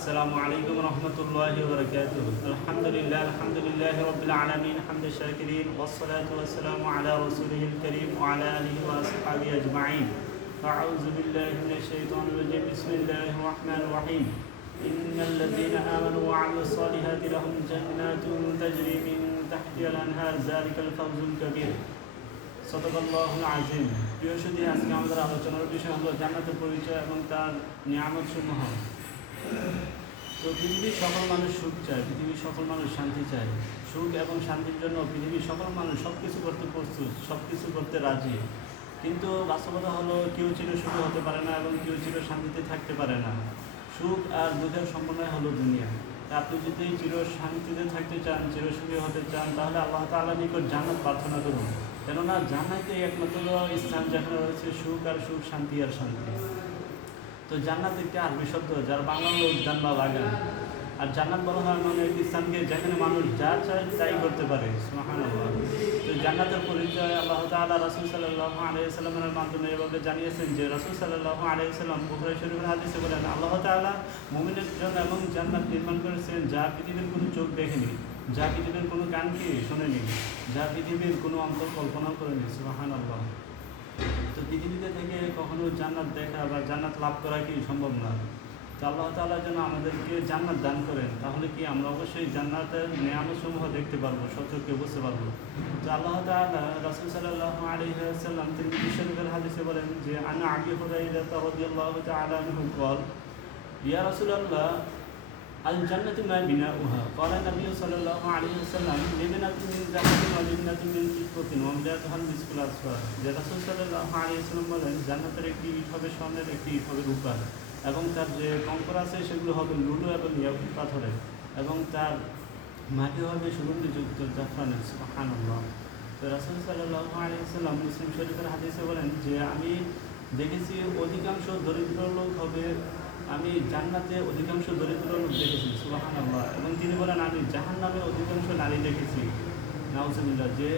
السلام عليكم ورحمة الله وبركاته. الحمد لله رب العالمين حمد الشاكرين والصلاة والسلام على رسوله الكريم وعلى آله وأصحابه أجمعين. أعوذ بالله من الشيطان الرجيم. بسم الله الرحمن الرحيم. إن الذين آمنوا وعملوا الصالحات لهم جنات تجري من تحتها الأنهار ذلك الفوز الكبير. সদকাল্লাহুল আযীম। প্রিয় সুধী, আজকে আমাদের আলোচনার বিষয় হলো জান্নাতের পরিচয় এবং তার নিয়ামতসমূহ। তো পৃথিবীর সকল মানুষ সুখ চায়, পৃথিবীর সকল মানুষ শান্তি চায়। সুখ এবং শান্তির জন্য পৃথিবীর সকল মানুষ সব কিছু করতে প্রস্তুত, সব কিছু করতে রাজি। কিন্তু বাস্তবতা হলো কেউ চিরসুখী হতে পারে না এবং কেউ চির শান্তিতে থাকতে পারে না। সুখ আর দুঃখের সমন্বয় হলো দুনিয়া। আপনি যদি চির শান্তিতে থাকতে চান, চিরসুখী হতে চান, তাহলে আল্লাহ তাআলার নিকট জান্নাত প্রার্থনা করুন। কেননা জান্নাতই একমাত্র স্থান যেখানে রয়েছে সুখ আর সুখ, শান্তি আর শান্তি। তো জান্নাত একটি আরবি শব্দ, যার বাংলা হলো উদ্যান বা বাগান। আর জান্নাত বলা হয় এমন একটি স্থানকে যেখানে মানুষ যা চায় তাই করতে পারে। সুবহানাল্লাহ। তো জান্নাতের পরিচয় আল্লাহ তাআলা রাসূল সাল্লাল্লাহু আলাইহি ওয়াসাল্লামের মাধ্যমে এভাবে জানিয়েছেন যে রাসূল সাল্লাল্লাহু আলাইহি ওয়াসাল্লাম বুখারী শরীফের হাদিসে বলেন, আল্লাহ তাআলা মুমিনের জন্য এমন জান্নাত নির্মাণ করেছেন যা পৃথিবীর কোনো চোখ দেখেনি, যা পৃথিবীর কোনো কান কি শোনেনি, যা পৃথিবীর কোনো অন্তর কল্পনাও করেনি। সুবহানাল্লাহ। তো পৃথিবীতে থেকে কখনো জান্নাত দেখা বা জান্নাত লাভ করা কি সম্ভব না। তো আল্লাহ তাআলা যেন আমাদেরকে জান্নাত দান করেন, তাহলে কি আমরা অবশ্যই জান্নাতের নিয়ামতসমূহ দেখতে পারবো, সচক্ষে বুঝতে পারবো। তো আল্লাহ তাআলা রাসূল সাল্লাল্লাহু আলাইহি ওয়াসাল্লাম তিনি শরীফের হাদিসে বলেন যে আনা আবি হুরায়রা রাদিয়াল্লাহু তাআলা আনহু قال ইয়া রাসূলুল্লাহ আল জান্নাতু মা বিনাউহা ক্বালা নবী সাল্লাল্লাহু আলাইহি ওয়াসাল্লাম লিবনাতুন মিন যাহাবিন ওয়া লিবনাতুন মিন ফিদ্দাতিন ওয়া আমদাতুহাল মিসকুল আসফার। যে রাসূল সাল্লাল্লাহু আলাইহি ওয়াসাল্লাম বলেন, জান্নাতের একটি ইট হবে স্বর্ণের, একটি ইট হবে রূপার, এবং তার যে কঙ্কর আছে সেগুলো হবে লুলু এবং ইয়াকুত পাথরের, এবং তার মাটি হবে সুগন্ধিযুক্ত জাফরানের। সুবহানাল্লাহ। তো রাসূল সাল্লাল্লাহু আলাইহি ওয়াসাল্লাম মুসলিম শরীফের হাদিসে বলেন যে আমি দেখেছি অধিকাংশ দরিদ্র লোক হবে, আমি জান্নাতে অধিকাংশ দরিদ্র লোক দেখেছি। সুবহানাল্লাহ। এবং তিনি বলেন আমি জাহান্নামে অধিকাংশ নারী দেখেছি। নাউজুবিল্লাহ। যে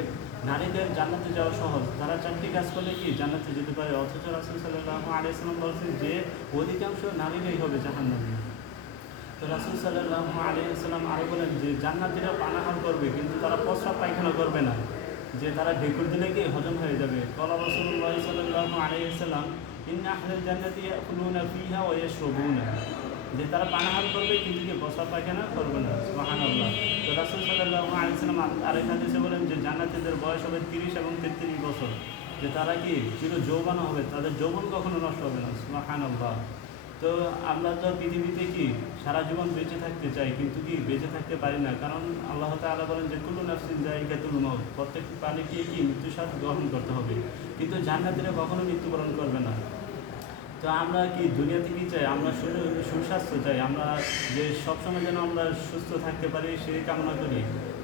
নারীদের জান্নাতে যাওয়া সহজ, তারা চারটি কাজ করলে কি জান্নাতে যেতে পারে, অথচ রাসূল সাল্লাল্লাহু আলাইহি ওয়াসাল্লাম বলছেন যে অধিকাংশ নারীরাই হবে জাহান্নামী। তো রাসূল সাল্লাল্লাহু আলাইহি ওয়াসাল্লাম আরও বলেন যে জান্নাতীরা পানাহার করবে কিন্তু তারা প্রস্রাব পায়খানা করবে না, যে তারা ঢেকুর দিলে কি হজম হয়ে যাবে। ক্বালা রাসূলুল্লাহ সাল্লাল্লাহু আলাইহি ওয়াসাল্লাম ইন্না আহলাল জান্নাতি ইয়াকুলুনা ফিহা ওয়া ইয়াশরাবুনা, যে তারা পানাহার করবে কিন্তু কি প্রস্রাব পায়খানা করবে না। সুবহানাল্লাহ। তো রাসূল সাল্লাল্লাহু আলাইহি ওয়াসাল্লাম আরেক হাদিসে বলেন যে জান্নাতীদের বয়স হবে 30 এবং 33 বছর, যে তারা কি চির যৌবন হবে, তাদের যৌবন কখনো নষ্ট হবে না। সুবহানাল্লাহ। তো আমরা তো পৃথিবীতে কি সারা জীবন বেঁচে থাকতে চাই, কিন্তু কি বেঁচে থাকতে পারি না, কারণ আল্লাহ তাআলা বলেন যে কুল্লু নাফসিন যায়িকাতুল মাউত, প্রত্যেকটি প্রাণীকে কি মৃত্যুর স্বাদ গ্রহণ করতে হবে, কিন্তু জান্নাতীরা কখনো মৃত্যুবরণ করবে না। তো আমরা কি দুনিয়াতে কি চাই, আমরা সুস্বাস্থ্য চাই, আমরা যে সবসময় যেন আমরা সুস্থ থাকতে পারি সেই কামনা করি।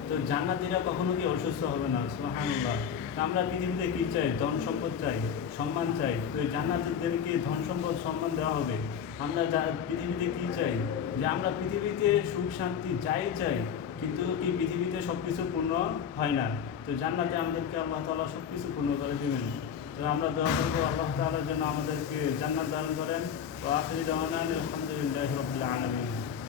তো জান্নাতীরা কখনো কি অসুস্থ হবে না। সুবহানাল্লাহ। তো আমরা পৃথিবীতে কী চাই, ধন সম্পদ চাই, সম্মান চাই। তো এই জান্নাতীদেরকে ধন সম্পদ সম্মান দেওয়া হবে। আমরা পৃথিবীতে কী চাই, যে আমরা পৃথিবীতে সুখ শান্তি যাই চাই, কিন্তু কি পৃথিবীতে সব কিছু পূর্ণ হয় না। তো জান্নাতে আমাদেরকে আল্লাহ তাআলা সব কিছু পূর্ণ করে দেবেন। তো আমরা দোয়া করবো আল্লাহ তাআলার জন্য আমাদেরকে জান্নাত দান করেন। ওয়া আখিরু দাওয়ানা আলহামদুলিল্লাহি রাব্বিল আলামিন।